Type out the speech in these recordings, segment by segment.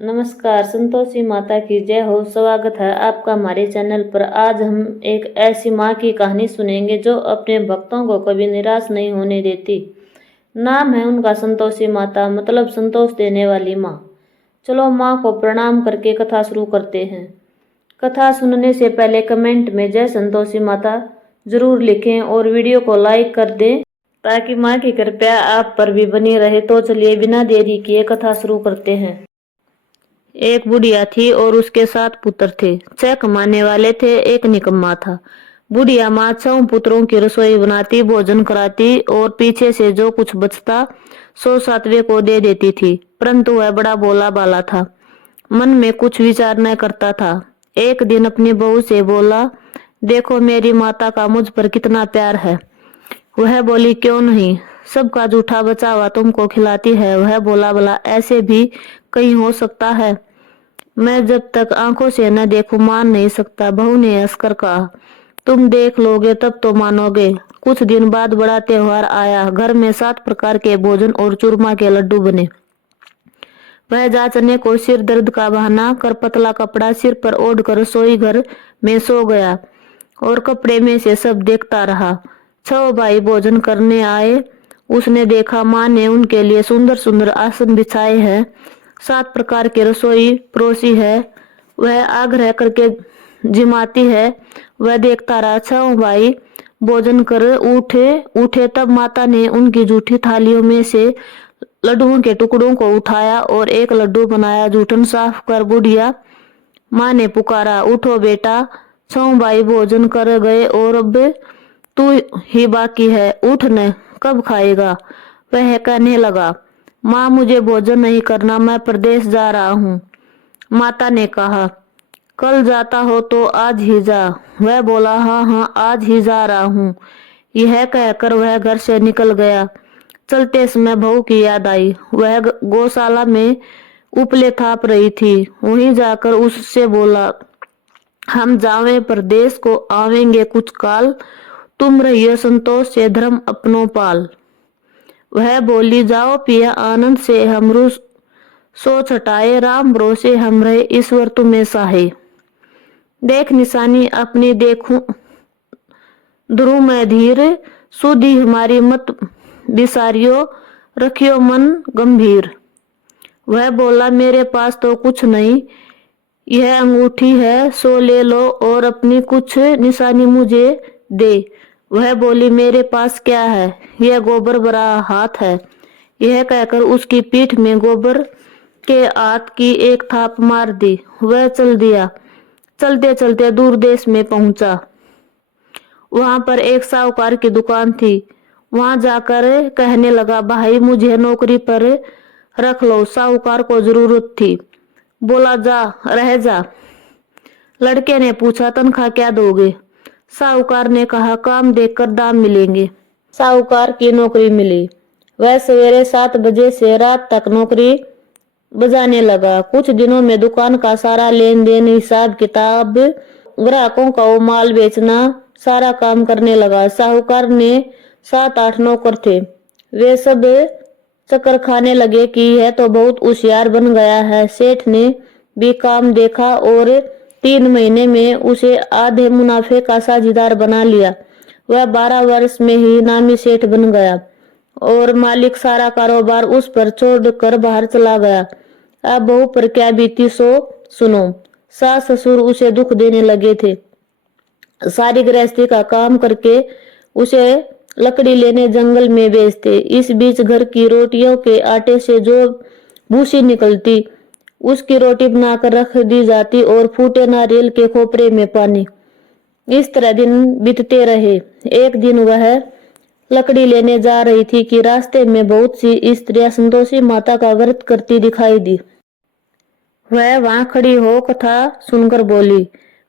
नमस्कार, संतोषी माता की जय हो। स्वागत है आपका हमारे चैनल पर। आज हम एक ऐसी माँ की कहानी सुनेंगे जो अपने भक्तों को कभी निराश नहीं होने देती। नाम है उनका संतोषी माता, मतलब संतोष देने वाली माँ। चलो माँ को प्रणाम करके कथा शुरू करते हैं। कथा सुनने से पहले कमेंट में जय संतोषी माता जरूर लिखें और वीडियो को लाइक कर दें ताकि माँ की कृपा आप पर भी बनी रहे। तो चलिए बिना देरी किए कथा शुरू करते हैं। एक बुढ़िया थी और उसके 7 पुत्र थे। 6 कमाने वाले थे, एक निकम्मा था। बुढ़िया माँ 6 पुत्रों की रसोई बनाती, भोजन कराती और पीछे से जो कुछ बचता 100 को दे देती थी। परंतु वह बड़ा भोला भाला था, मन में कुछ विचार न करता था। एक दिन अपनी बहू से बोला, देखो मेरी माता का मुझ पर कितना प्यार है। वह बोली, क्यों नहीं, सबका जूठा बचा हुआ तुमको खिलाती है। वह बोला, भला ऐसे भी कहीं हो सकता है? मैं जब तक आंखों से न देखूं मान नहीं सकता। बहू ने हंसकर कहा, तुम देख लोगे तब तो मानोगे। कुछ दिन बाद बड़ा त्योहार आया। घर में 7 प्रकार के भोजन और चूरमा के लड्डू बने। वह जांचने को सिर दर्द का बहाना कर पतला कपड़ा सिर पर ओढ़कर रसोई घर में सो गया और कपड़े में से सब देखता रहा। 6 भाई भोजन करने आए। उसने देखा माँ ने उनके लिए सुंदर सुंदर आसन बिछाए हैं, 7 प्रकार की रसोई परोसी है। वह आग्रह करके जिमाती है। वह देखता रहा। 6 भाई भोजन कर उठे तब माता ने उनकी जूठी थालियों में से लड्डुओं के टुकड़ों को उठाया और एक लड्डू बनाया। जूठन साफ कर बुढ़िया माँ ने पुकारा, उठो बेटा, 6 भाई भोजन कर गए और अब तू ही बाकी है, उठ न, कब खाएगा? वह कहने लगा, माँ मुझे भोजन नहीं करना, मैं प्रदेश जा रहा हूँ। माता ने कहा, कल जाता हो तो आज ही जा। वह बोला, हाँ हाँ आज ही जा रहा हूँ। यह कहकर वह घर से निकल गया। चलते समय बहू की याद आई। वह गौशाला में उपले थाप रही थी। वहीं जाकर उससे बोला, हम जावे प्रदेश को आवेंगे कुछ काल, तुम रहियो संतोष से धर्म अपनो पाल। वह बोली, जाओ पिया आनंद से हमरू सो छटाए, राम भरोसे हम रहे ईश्वर तुम्हें सहाय। देख निशानी अपनी देखूं ध्रुव में धीर, सुधी हमारी मत बिसारियो, रखियो मन गंभीर। वह बोला, मेरे पास तो कुछ नहीं, यह अंगूठी है, सो ले लो और अपनी कुछ निशानी मुझे दे। वह बोली, मेरे पास क्या है, यह गोबर भरा हाथ है। यह कहकर उसकी पीठ में गोबर के हाथ की एक थाप मार दी। वह चल दिया। चलते चलते दूर देश में पहुंचा। वहां पर एक साहूकार की दुकान थी। वहां जाकर कहने लगा, भाई मुझे नौकरी पर रख लो, साहूकार को जरूरत थी। बोला, जा रह जा। लड़के ने पूछा, तनख्वाह क्या दोगे? साहूकार ने कहा, काम देखकर दाम मिलेंगे। साहूकार की नौकरी मिली। वह सवेरे 7 बजे से रात तक नौकरी बजाने लगा। कुछ दिनों में दुकान का सारा लेन देन, हिसाब किताब, ग्राहकों का वो माल बेचना, सारा काम करने लगा। साहूकार ने 7-8 नौकर थे। वे सब चक्कर खाने लगे कि यह तो बहुत होशियार बन गया है। सेठ ने भी काम देखा और 3 महीने में उसे आधे मुनाफे का साझीदार बना लिया। वह 12 वर्ष में ही नामी सेठ बन गया और मालिक सारा कारोबार उस पर छोड़कर बाहर चला गया। अब बहू पर क्या बीती सो सुनो। सास ससुर उसे दुख देने लगे थे। सारी गृहस्थी का काम करके उसे लकड़ी लेने जंगल में भेजते। इस बीच घर की रोटियों के आटे से जो भूसी निकलती, उसकी रोटी बनाकर रख दी जाती और फूटे नारियल के खोपरे में पानी। इस तरह दिन बीतते रहे। एक दिन वह लकड़ी लेने जा रही थी कि रास्ते में बहुत सी स्त्रियां संतोषी माता का व्रत करती दिखाई दी। वह वहां खड़ी हो कथा सुनकर बोली,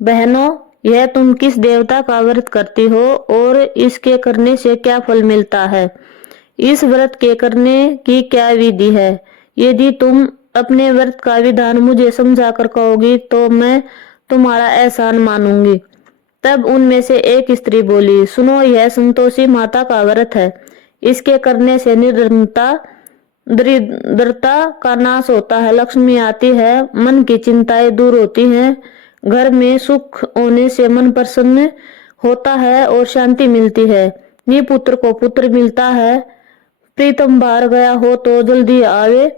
बहनों, यह तुम किस देवता का व्रत करती हो और इसके करने से क्या फल मिलता है? इस व्रत के करने की क्या विधि है? यदि तुम अपने व्रत का विधान मुझे समझा कर कहोगी तो मैं तुम्हारा एहसान मानूंगी। तब उनमें से एक स्त्री बोली, सुनो, यह संतोषी माता का व्रत है। इसके करने से निर्धनता दरिद्रता का नाश होता है, लक्ष्मी आती है, मन की चिंताएं दूर होती हैं, घर में सुख होने से मन प्रसन्न होता है और शांति मिलती है। निपुत्र को पुत्र मिलता है, प्रीतम बाहर गया हो तो जल्दी आवे,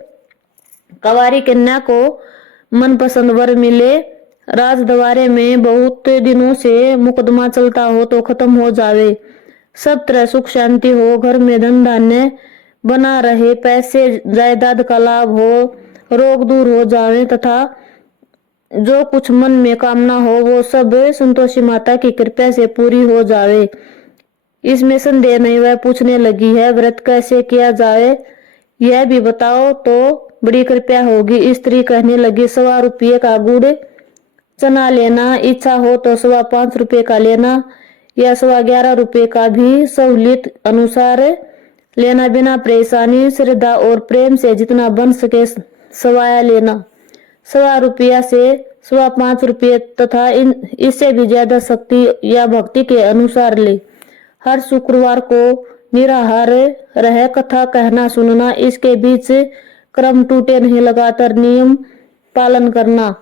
कंवारी कन्या को मनपसंद वर मिले, राजदरबारे में बहुत दिनों से मुकदमा चलता हो तो खत्म हो जावे, सब तरह सुख शांति हो, घर में धन धान्य बना रहे, पैसे जायदाद का लाभ हो, रोग दूर हो जावे तथा जो कुछ मन में कामना हो वो सब संतोषी माता की कृपा से पूरी हो जावे। इसमें संदेह नहीं। वह पूछने लगी है, व्रत कैसे किया जाए यह भी बताओ तो बड़ी कृपया होगी। स्त्री कहने लगी, 1.25 रुपये का गुड़ चना लेना, इच्छा हो तो 5.25 रुपये का लेना या 11.25 रुपये का भी सहूलियत अनुसार लेना, बिना परेशानी, श्रद्धा और प्रेम से जितना बन सके सवाया लेना। 1.25 रुपया से 5.25 रुपये तथा इससे भी ज्यादा शक्ति या भक्ति के अनुसार ले। हर शुक्रवार को निराहार रह कथा कहना सुनना, इसके बीच क्रम टूटे नहीं, लगातार नियम पालन करना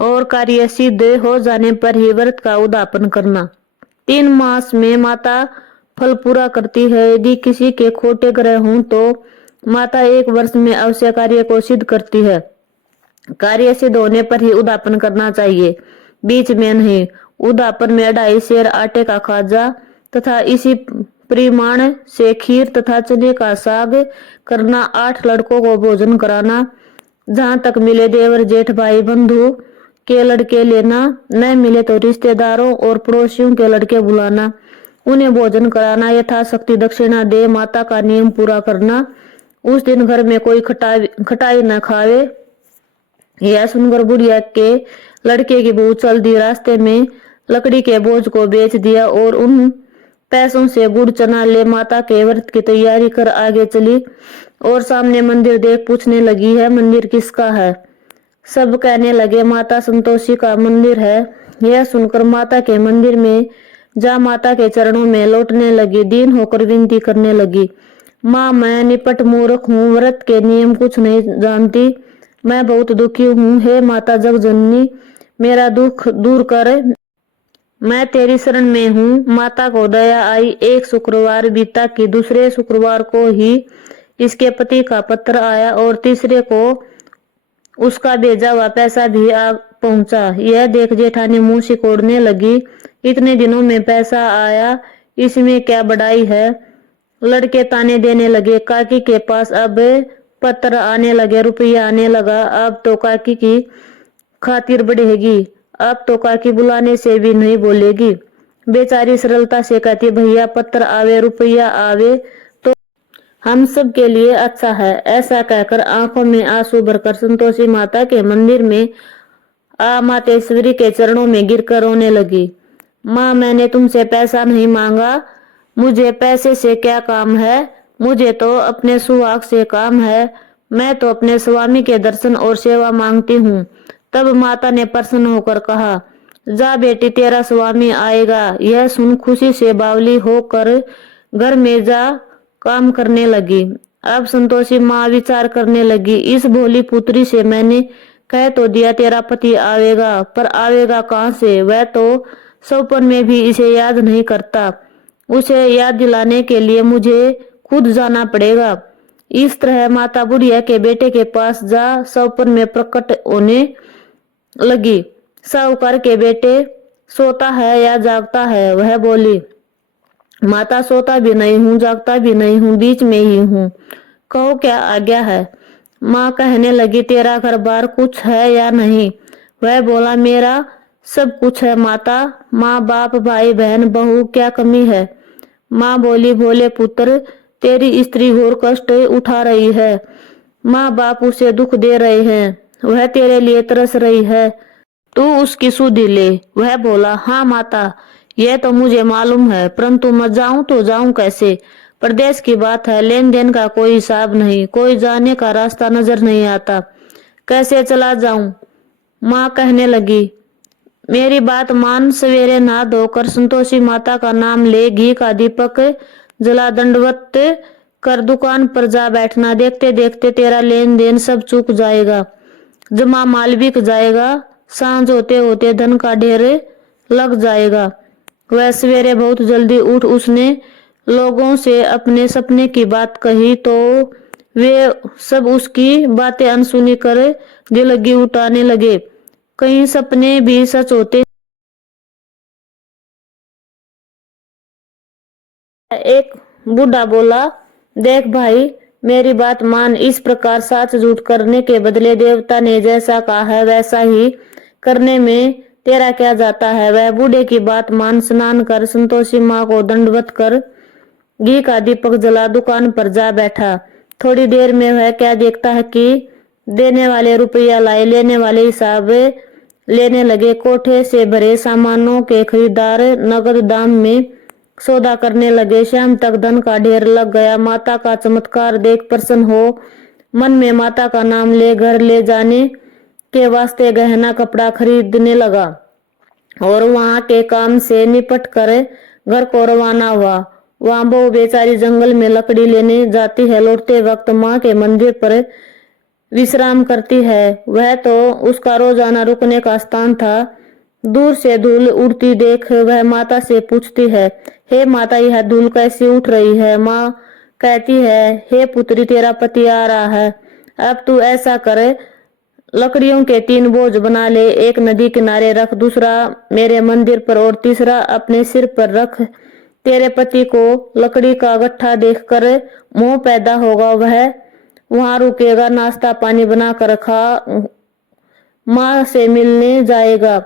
और कार्य सिद्ध हो जाने पर ही व्रत का उद्यापन करना। 3 मास में माता फल पूरा करती है। यदि किसी के खोटे ग्रह हों तो माता 1 वर्ष में अवश्य कार्य को सिद्ध करती है। कार्य सिद्ध होने पर ही उद्यापन करना चाहिए, बीच में नहीं। उद्यापन में 2.5 सेर आटे का खाजा तथा इसी परिमाण से खीर तथा चने का साग करना, 8 लड़कों को भोजन कराना, जहां तक मिले देवर जेठ भाई बंधु के लड़के लेना, न मिले तो रिश्तेदारों और पड़ोसियों के लड़के बुलाना, उन्हें भोजन कराना, यथाशक्ति दक्षिणा दे माता का नियम पूरा करना। उस दिन घर में कोई खटाई न खावे। यह सुनकर बुढ़िया के लड़के की बहू चल दी। रास्ते में लकड़ी के बोझ को बेच दिया और उन पैसों से गुड़ चना ले माता के व्रत की तैयारी कर आगे चली और सामने मंदिर देख पूछने लगी है, मंदिर किसका है? सब कहने लगे, माता संतोषी का मंदिर है। यह सुनकर माता के मंदिर में जा माता के चरणों में लौटने लगी, दीन होकर विनती करने लगी, माँ मैं निपट मूर्ख हूँ, व्रत के नियम कुछ नहीं जानती, मैं बहुत दुखी हूँ। हे माता जग जननी, मेरा दुख दूर कर, मैं तेरी शरण में हूँ। माता को दया आई। एक शुक्रवार बीता कि दूसरे शुक्रवार को ही इसके पति का पत्र आया और तीसरे को उसका भेजा हुआ पैसा भी आ पहुंचा। यह देख जेठानी मुंह सिकोड़ने लगी, इतने दिनों में पैसा आया, इसमें क्या बड़ाई है? लड़के ताने देने लगे, काकी के पास अब पत्र आने लगे, रुपया आने लगा, अब तो काकी की खातिर बढ़ेगी, अब तो काकी बुलाने से भी नहीं बोलेगी। बेचारी सरलता से कहती, भैया पत्र आवे रुपया आवे तो हम सब के लिए अच्छा है। ऐसा कहकर आंखों में आंसू भरकर संतोषी माता के मंदिर में मातेश्वरी के चरणों में गिरकर रोने लगी। माँ मैंने तुमसे पैसा नहीं मांगा, मुझे पैसे से क्या काम है, मुझे तो अपने सुहाग से काम है, मैं तो अपने स्वामी के दर्शन और सेवा मांगती हूँ। तब माता ने प्रसन्न होकर कहा, जा बेटी तेरा स्वामी आएगा। यह सुन खुशी से बावली होकर घर में जा काम करने लगी। अब संतोषी माँ विचार करने लगी, इस भोली पुत्री से मैंने कह तो दिया तेरा पति आवेगा, पर आवेगा कहाँ से? वह तो सौपन में भी इसे याद नहीं करता, उसे याद दिलाने के लिए मुझे खुद जाना पड़ेगा। इस तरह माता बुढ़िया के बेटे के पास जा सौपन में प्रकट होने लगी। साहूकार के बेटे सोता है या जागता है? वह बोली, माता सोता भी नहीं हूँ, जागता भी नहीं हूँ, बीच में ही हूँ, कहो क्या आज्ञा है? माँ कहने लगी, तेरा घर बार कुछ है या नहीं? वह बोला, मेरा सब कुछ है माता, माँ बाप भाई बहन बहू क्या कमी है? माँ बोली, भोले पुत्र तेरी स्त्री घोर कष्ट उठा रही है, माँ बाप उसे दुख दे रहे हैं, वह तेरे लिए तरस रही है, तू उसकी सुधि ले। वह बोला, हाँ माता यह तो मुझे मालूम है, परंतु मैं जाऊं तो जाऊं कैसे? प्रदेश की बात है, लेन देन का कोई हिसाब नहीं, कोई जाने का रास्ता नजर नहीं आता, कैसे चला जाऊं? माँ कहने लगी, मेरी बात मान, सवेरे नहा धोकर संतोषी माता का नाम ले, घी का दीपक जला दंडवत कर दुकान पर जा बैठना, देखते देखते तेरा लेन देन सब चूक जाएगा, जमा माल बिक जाएगा, सांझ होते होते धन का ढेर लग जाएगा। वह सवेरे बहुत जल्दी उठ उसने लोगों से अपने सपने की बात कही तो वे सब उसकी बातें अनसुनी कर दिलगी उठाने लगे। कई सपने भी सच होते। एक बूढ़ा बोला, देख भाई मेरी बात मान, इस प्रकार साच झूठ करने के बदले देवता ने जैसा कहा है वैसा ही करने में तेरा क्या जाता है। वह बूढ़े की बात मान स्नान कर संतोषी माँ को दंडवत कर घी का दीपक जला दुकान पर जा बैठा। थोड़ी देर में वह क्या देखता है कि देने वाले रुपया लाए, लेने वाले हिसाब लेने लगे। कोठे से भरे सामानों के खरीदार नगद दाम में सौदा करने लगे। शाम तक धन का ढेर लग गया। माता का चमत्कार देख प्रसन्न हो मन में माता का नाम ले घर ले जाने के वास्ते गहना कपड़ा खरीदने लगा और वहां के काम से निपट कर घर को रवाना हुआ। वहां बहू बेचारी जंगल में लकड़ी लेने जाती है। लौटते वक्त माँ के मंदिर पर विश्राम करती है। वह तो उसका रोजाना रुकने का स्थान था। दूर से धूल उड़ती देख वह माता से पूछती है, हे माता यह धूल कैसी उठ रही है। माँ कहती है, हे पुत्री तेरा पति आ रहा है, अब तू ऐसा करे लकड़ियों के 3 बोझ बना ले, एक नदी किनारे रख, दूसरा मेरे मंदिर पर और तीसरा अपने सिर पर रख। तेरे पति को लकड़ी का गट्ठा देखकर मोह पैदा होगा, वह वहां रुकेगा, नाश्ता पानी बना कर खा माँ से मिलने जाएगा।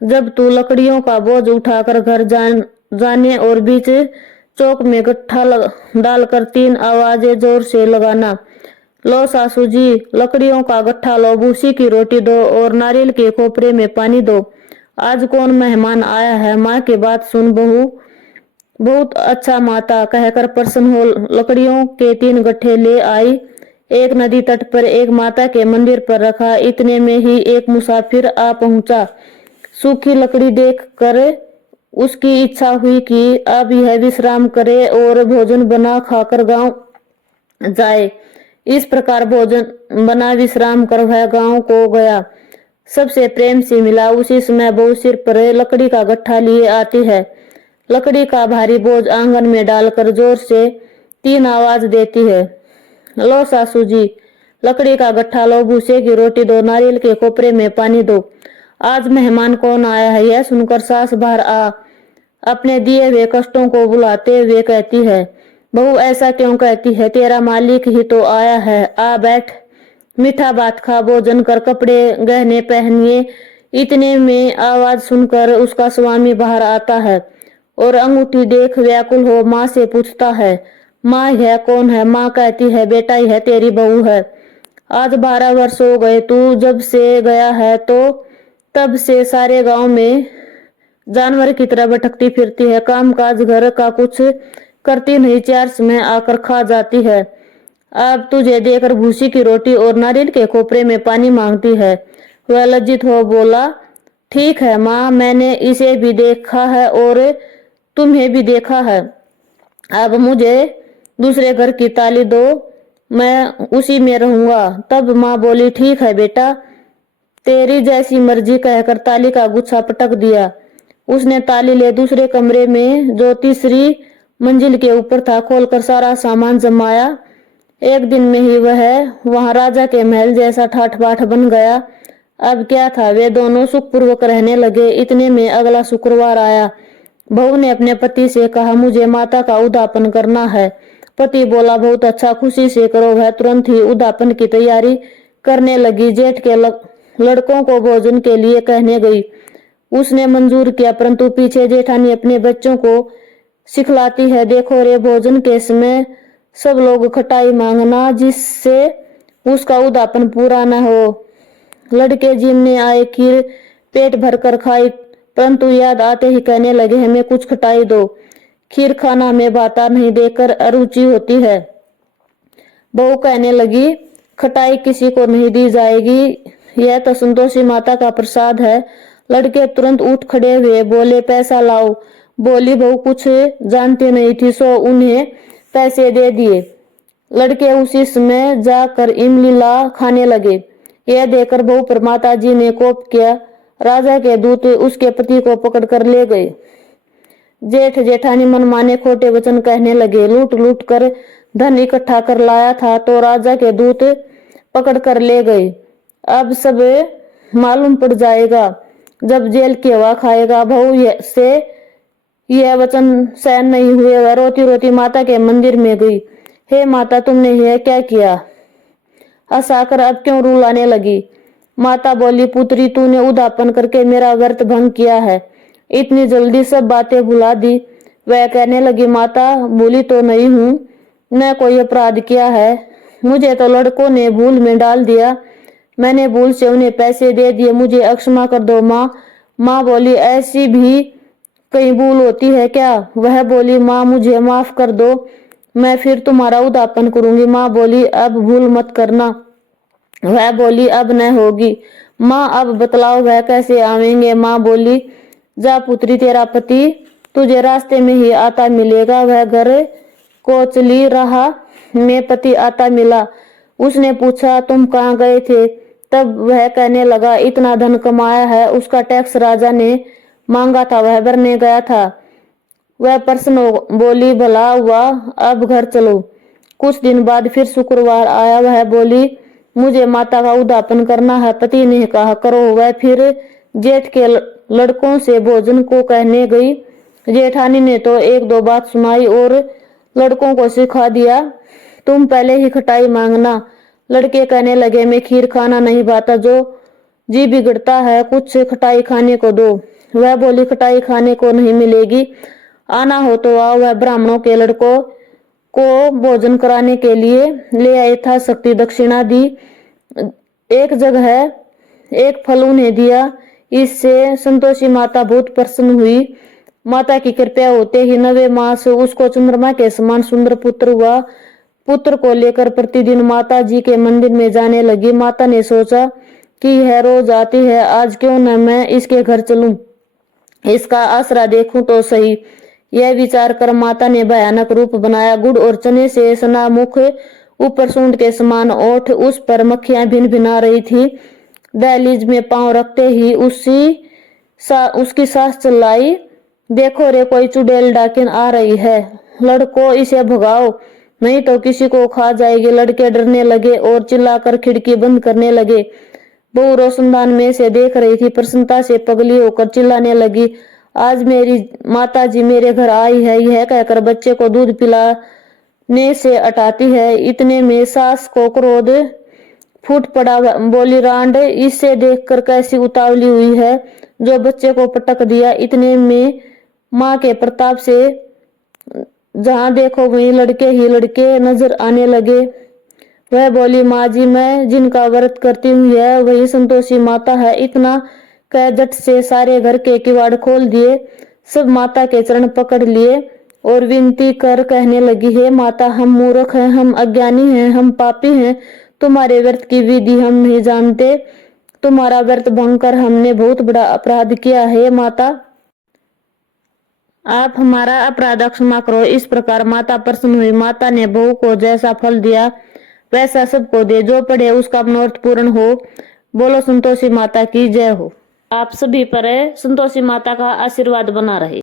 जब तू लकड़ियों का बोझ उठाकर घर जाने और बीच चौक में गट्ठा डालकर 3 आवाजें जोर से लगाना, लो सासू जी लकड़ियों का गट्ठा लो, भूसी की रोटी दो और नारियल के खोपरे में पानी दो, आज कौन मेहमान आया है। माँ की बात सुन बहू बहुत अच्छा माता कहकर प्रसन्न हो लकड़ियों के 3 गट्ठे ले आई। एक नदी तट पर एक माता के मंदिर पर रखा। इतने में ही एक मुसाफिर आ पहुंचा। सूखी लकड़ी देखकर उसकी इच्छा हुई कि अब यह विश्राम करे और भोजन बना खाकर गांव जाए। इस प्रकार भोजन बना विश्राम कर वह गांव को गया। सबसे प्रेम से मिला। उसी समय बहू सिर पर लकड़ी का गट्ठा लिए आती है। लकड़ी का भारी बोझ आंगन में डालकर जोर से 3 आवाज देती है, लो सासू जी लकड़ी का गट्ठा लो, भूसे की रोटी दो, नारियल के खोपरे में पानी दो, आज मेहमान कौन आया है। यह सुनकर सास बाहर आ अपने दिए हुए कष्टों को बुलाते हुए कहती है, बहू ऐसा क्यों कहती है, तेरा मालिक ही तो आया है, आ बैठ, मीठा बात खा, भोजन कर, कपड़े गहने पहनिए। इतने में आवाज सुनकर उसका स्वामी बाहर आता है और अंगूठी देख व्याकुल हो माँ से पूछता है, माँ यह कौन है। माँ कहती है, बेटा यह तेरी बहू है, आज 12 वर्ष हो गए तू जब से गया है, तो तब से सारे गांव में जानवर की तरह भटकती फिरती है, काम काज घर का कुछ करती नहीं, 4 समय आकर खा जाती है, अब तुझे देकर भूसी की रोटी और नारियल के खोपरे में पानी मांगती है। वह लज्जित हो बोला, ठीक है माँ, मैंने इसे भी देखा है और तुम्हें भी देखा है, अब मुझे दूसरे घर की ताली दो, मैं उसी में रहूंगा। तब माँ बोली, ठीक है बेटा, तेरी जैसी मर्जी कहकर ताली का गुच्छा पटक दिया। उसने ताली ले दूसरे कमरे में जो तीसरी मंजिल के ऊपर था खोलकर सारा सामान जमाया। एक दिन में ही वह वहां राजा के महल जैसा ठाठ बाट बन गया। अब क्या था, वे दोनों सुखपूर्वक रहने लगे। इतने में अगला शुक्रवार आया। बहू ने अपने पति से कहा, मुझे माता का उद्यापन करना है। पति बोला, बहुत अच्छा, खुशी से करो। वह तुरंत ही उद्यापन की तैयारी करने लगी। जेठ के लड़कों को भोजन के लिए कहने गई। उसने मंजूर किया, परंतु पीछे जेठानी अपने बच्चों को सिखलाती है, देखो रे भोजन के समय सब लोग खटाई मांगना, जिससे उसका उद्यापन पूरा न हो। लड़के जिमने आए, खीर पेट भर कर खाई, परंतु याद आते ही कहने लगे, हमें कुछ खटाई दो, खीर खाना में बाता नहीं देकर अरुचि होती है। बहू कहने लगी, खटाई किसी को नहीं दी जाएगी, यह तो संतोषी माता का प्रसाद है। लड़के तुरंत उठ खड़े हुए, बोले, पैसा लाओ। बोली बहू कुछ जानती नहीं थी, सो उन्हें पैसे दे दिए। लड़के उसी समय जाकर इमली ला खाने लगे। यह देखकर बहू पर माता जी ने कोप किया। राजा के दूत उसके पति को पकड़ कर ले गए। जेठ जेठानी मनमाने खोटे वचन कहने लगे। लूट लूट कर धन इकट्ठा कर लाया था तो राजा के दूत पकड़ कर ले गए। अब सब मालूम पड़ जाएगा जब जेल की हवा खाएगा। बहू से यह वचन सहन नहीं हुए। वह रोती रोती माता के मंदिर में गई। हे माता, तुमने यह क्या किया? हंसाकर अब क्यों रुलाने लगी? माता बोली, पुत्री, तूने उदापन करके मेरा व्रत भंग किया है। इतनी जल्दी सब बातें भुला दी। वह कहने लगी, माता, भूली तो नहीं हूं, मैं कोई अपराध किया है? मुझे तो लड़कों ने भूल में डाल दिया। मैंने भूल से उन्हें पैसे दे दिए। मुझे अक्षमा कर दो माँ। माँ बोली, ऐसी भी कहीं भूल होती है क्या? वह बोली, माँ, मुझे माफ कर दो, मैं फिर तुम्हारा उदापन करूंगी। माँ बोली, अब भूल मत करना। वह बोली, अब न होगी। माँ, अब बतलाओ वह कैसे आवेंगे? माँ बोली, जा पुत्री, तेरा पति तुझे रास्ते में ही आता मिलेगा। वह घर को चली रहा में पति आता मिला। उसने पूछा, तुम कहाँ गए थे? तब वह कहने लगा, इतना धन कमाया है, उसका टैक्स राजा ने मांगा था, वह भरने गया था। वह प्रसन्न बोली, भला हुआ, अब घर चलो। कुछ दिन बाद फिर शुक्रवार आया। वह बोली, मुझे माता का उदापन करना है। पति ने कहा, करो। वह फिर जेठ के लड़कों से भोजन को कहने गई। जेठानी ने तो एक दो बात सुनाई और लड़कों को सिखा दिया, तुम पहले ही खटाई मांगना। लड़के कहने लगे, मैं खीर खाना नहीं भाता, जो जी बिगड़ता है, कुछ खटाई खाने को दो। वह बोली, खटाई खाने को नहीं मिलेगी, आना हो तो आओ। वह ब्राह्मणों के लड़कों को भोजन कराने के लिए ले आए। था शक्ति दक्षिणा दी। एक जगह एक फल उन्हें दिया। इससे संतोषी माता बहुत प्रसन्न हुई। माता की कृपा होते ही 9वें मास उसको चंद्रमा के समान सुंदर पुत्र हुआ। पुत्र को लेकर प्रतिदिन माता जी के मंदिर में जाने लगी। माता ने सोचा कि यह रोज आती है, आज क्यों न मैं इसके घर चलूं, इसका आसरा देखूं तो सही। यह विचार कर माता ने भयानक रूप बनाया। गुड़ और चने से सना मुख, ऊपर सूंड के समान ओठ, उस पर मक्खियां भिन भिना रही थी। दहलीज में पांव रखते ही उसकी सांस चिल्लाई, देखो रे, कोई चुड़ैल डाकिन आ रही है, लड़को इसे भगाओ नहीं तो किसी को खा जाएगी। लड़के डरने लगे और चिल्लाकर खिड़की बंद करने लगे। बहू रोशनदान में से देख रही थी। प्रसन्नता से पगली होकर चिल्लाने लगी, आज मेरी माता जी मेरे घर आई है। यह कहकर बच्चे को दूध पिलाने से हटाती है। इतने में सास को क्रोध फूट पड़ा। बोली, रांड, इसे देखकर कैसी उतावली हुई है जो बच्चे को पटक दिया। इतने में माँ के प्रताप से जहां देखो वहीं लड़के ही लड़के नजर आने लगे। वह बोली, माँ जी, मैं जिनका व्रत करती हूँ यह वही संतोषी माता है। इतना कह झट से सारे घर के किवाड़ खोल दिए। सब माता के चरण पकड़ लिए और विनती कर कहने लगी, हे माता, हम मूर्ख हैं, हम अज्ञानी हैं, हम पापी हैं, तुम्हारे व्रत की विधि हम नहीं जानते। तुम्हारा व्रत भंग कर हमने बहुत बड़ा अपराध किया है। माता, आप हमारा अपराध क्षमा करो। इस प्रकार माता प्रसन्न हुई। माता ने बहू को जैसा फल दिया वैसा सबको दे, जो पढ़े उसका मनोरथ पूर्ण हो। बोलो संतोषी माता की जय हो। आप सभी पर संतोषी माता का आशीर्वाद बना रहे।